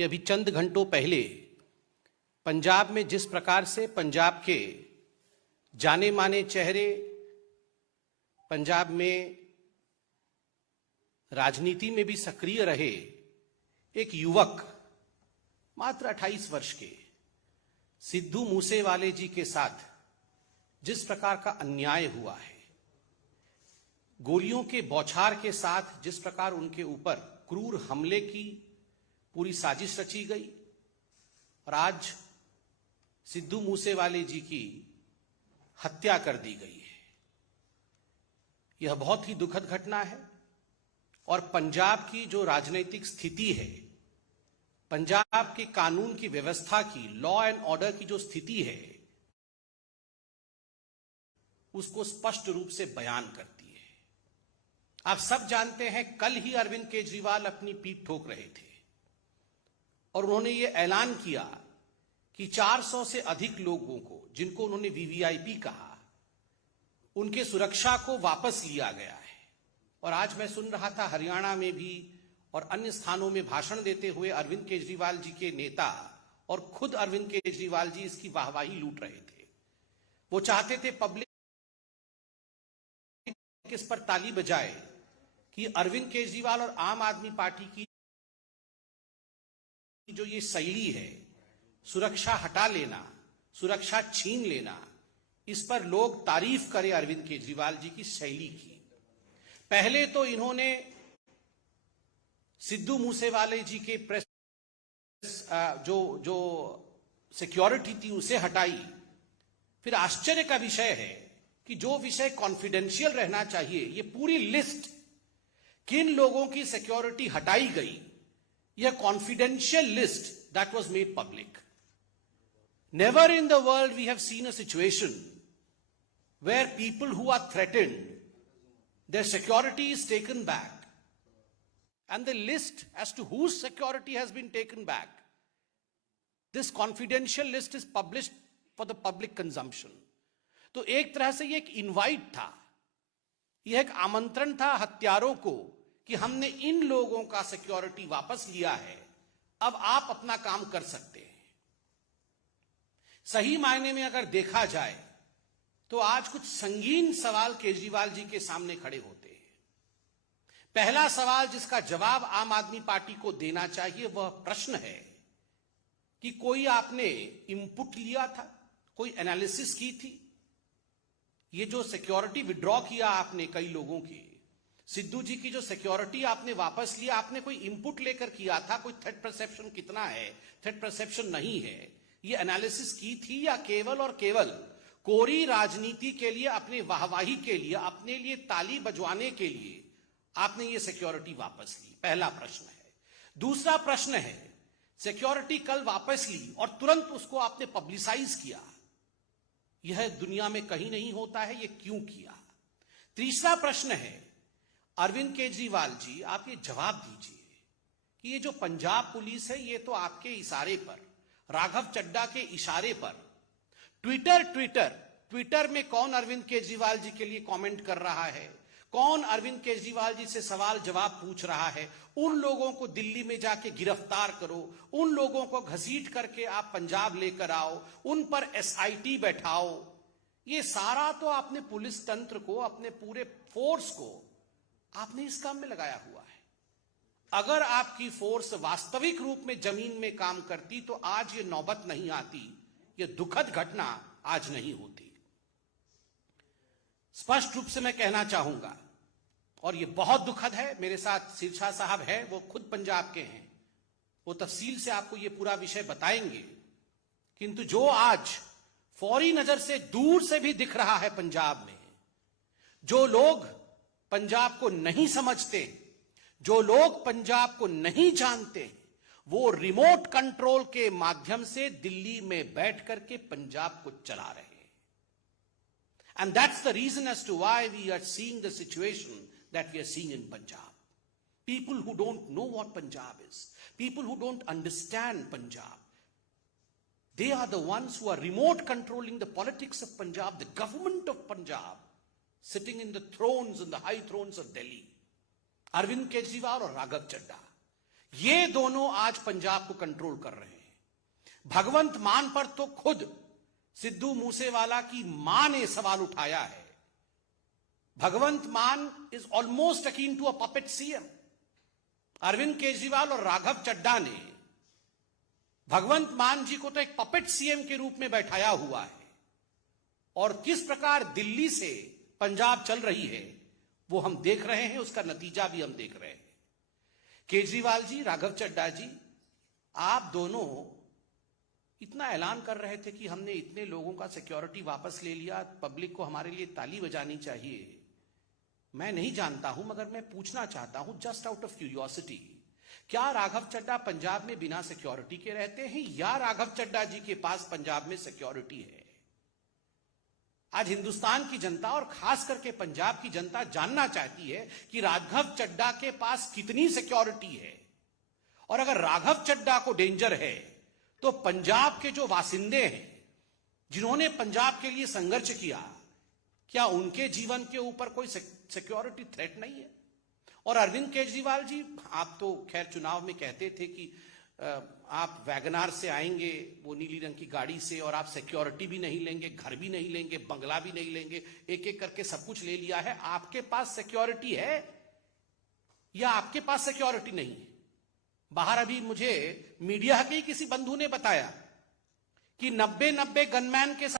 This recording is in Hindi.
कि अभी चंद घंटों पहले पंजाब में जिस प्रकार से पंजाब के जाने माने चेहरे, पंजाब में राजनीति में भी सक्रिय रहे एक युवक मात्र 28 वर्ष के सिद्धू मूसेवाले जी के साथ जिस प्रकार का अन्याय हुआ है, गोलियों के बौछार के साथ जिस प्रकार उनके ऊपर क्रूर हमले की पूरी साजिश रची गई और आज सिद्धू मूसेवाले जी की हत्या कर दी गई है, यह बहुत ही दुखद घटना है। और पंजाब की जो राजनीतिक स्थिति है, पंजाब के कानून की व्यवस्था की, लॉ एंड ऑर्डर की जो स्थिति है, उसको स्पष्ट रूप से बयान करती है। आप सब जानते हैं, कल ही अरविंद केजरीवाल अपनी पीठ ठोक रहे थे और उन्होंने ये ऐलान किया कि 400 से अधिक लोगों को, जिनको उन्होंने वीवीआईपी कहा, उनके सुरक्षा को वापस लिया गया है। और आज मैं सुन रहा था हरियाणा में भी और अन्य स्थानों में भाषण देते हुए अरविंद केजरीवाल जी के नेता और खुद अरविंद केजरीवाल जी इसकी वाहवाही लूट रहे थे। वो चाहते थे पब्लिक इस पर ताली बजाए कि अरविंद केजरीवाल और आम आदमी पार्टी की जो ये शैली है, सुरक्षा हटा लेना, सुरक्षा छीन लेना, इस पर लोग तारीफ करें अरविंद केजरीवाल जी की शैली की। पहले तो इन्होंने सिद्धू मूसेवाले जी के प्रेस जो सिक्योरिटी थी उसे हटाई। फिर आश्चर्य का विषय है कि जो विषय कॉन्फिडेंशियल रहना चाहिए, ये पूरी लिस्ट किन लोगों की सिक्योरिटी हटाई गई, यह confidential list that was made public. Never in the world we have seen a situation where people who are threatened, their security is taken back, and the list as to whose security has been taken back, this confidential list is published for the public consumption. तो एक तरह से ये एक इनवाइट था, यह एक आमंत्रण था हत्यारों को कि हमने इन लोगों का सिक्योरिटी वापस लिया है, अब आप अपना काम कर सकते हैं। सही मायने में अगर देखा जाए तो आज कुछ संगीन सवाल केजरीवाल जी के सामने खड़े होते हैं। पहला सवाल जिसका जवाब आम आदमी पार्टी को देना चाहिए वह प्रश्न है कि कोई आपने इनपुट लिया था, कोई एनालिसिस की थी? ये जो सिक्योरिटी विड्रॉ किया आपने कई लोगों की, सिद्धू जी की जो सिक्योरिटी आपने वापस लिया, आपने कोई इनपुट लेकर किया था? कोई थ्रेट परसेप्शन कितना है, थ्रेट परसेप्शन नहीं है, ये एनालिसिस की थी या केवल और केवल कोरी राजनीति के लिए, अपने वाहवाही के लिए, अपने लिए ताली बजवाने के लिए आपने ये सिक्योरिटी वापस ली? पहला प्रश्न है। दूसरा प्रश्न है, सिक्योरिटी कल वापस ली और तुरंत उसको आपने पब्लिसाइज किया, यह दुनिया में कहीं नहीं होता है, ये क्यों किया? तीसरा प्रश्न है, अरविंद केजरीवाल जी आप ये जवाब दीजिए कि ये जो पंजाब पुलिस है, ये तो आपके इशारे पर, राघव चड्ढा के इशारे पर, ट्विटर में कौन अरविंद केजरीवाल जी के लिए कमेंट कर रहा है, कौन अरविंद केजरीवाल जी से सवाल जवाब पूछ रहा है, उन लोगों को दिल्ली में जाके गिरफ्तार करो, उन लोगों को घसीट करके आप पंजाब लेकर आओ, उन पर एसआईटी बैठाओ। ये सारा तो आपने पुलिस तंत्र को, अपने पूरे फोर्स को आपने इस काम में लगाया हुआ है। अगर आपकी फोर्स वास्तविक रूप में जमीन में काम करती तो आज ये नौबत नहीं आती, ये दुखद घटना आज नहीं होती। स्पष्ट रूप से मैं कहना चाहूंगा, और ये बहुत दुखद है, मेरे साथ सिरसा साहब है, वो खुद पंजाब के हैं, वो तफसील से आपको ये पूरा विषय बताएंगे, किंतु जो आज फौरी नजर से दूर से भी दिख रहा है पंजाब में, जो लोग पंजाब को नहीं समझते, जो लोग पंजाब को नहीं जानते, वो रिमोट कंट्रोल के माध्यम से दिल्ली में बैठ करके पंजाब को चला रहे हैं। And that's the reason as to why we are seeing the situation that we are seeing in Punjab. People who don't know what Punjab is, people who don't understand Punjab, they are the ones who are remote controlling the politics of Punjab, the government of Punjab, sitting in the thrones, in the high thrones of Delhi. Arvind Kejriwal और राघव चड्ढा, ये दोनों आज पंजाब को कंट्रोल कर रहे हैं। भगवंत मान पर तो खुद सिद्धू मूसेवाला की मां ने सवाल उठाया है। Bhagwant Mann is almost akin to a puppet CM. Arvind Kejriwal और राघव चड्ढा ने भगवंत मान जी को तो एक पपेट सीएम के रूप में बैठाया हुआ है, और किस प्रकार दिल्ली से पंजाब चल रही है वो हम देख रहे हैं, उसका नतीजा भी हम देख रहे हैं। केजरीवाल जी, राघव चड्ढा जी, आप दोनों इतना ऐलान कर रहे थे कि हमने इतने लोगों का सिक्योरिटी वापस ले लिया, पब्लिक को हमारे लिए ताली बजानी चाहिए। मैं नहीं जानता हूं, मगर मैं पूछना चाहता हूं जस्ट आउट ऑफ क्यूरियोसिटी, क्या राघव चड्ढा पंजाब में बिना सिक्योरिटी के रहते हैं या राघव चड्ढा जी के पास पंजाब में सिक्योरिटी है? आज हिंदुस्तान की जनता और खास करके पंजाब की जनता जानना चाहती है कि राघव चड्ढा के पास कितनी सिक्योरिटी है, और अगर राघव चड्ढा को डेंजर है तो पंजाब के जो वासिंदे हैं, जिन्होंने पंजाब के लिए संघर्ष किया, क्या उनके जीवन के ऊपर कोई सिक्योरिटी थ्रेट नहीं है? और अरविंद केजरीवाल जी, आप तो खैर चुनाव में कहते थे कि आप वैगनार से आएंगे, वो नीली रंग की गाड़ी से, और आप सिक्योरिटी भी नहीं लेंगे, घर भी नहीं लेंगे, बंगला भी नहीं लेंगे, एक एक करके सब कुछ ले लिया है। आपके पास सिक्योरिटी है या आपके पास सिक्योरिटी नहीं है? बाहर अभी मुझे मीडिया के किसी बंधु ने बताया कि 90 गनमैन के साथ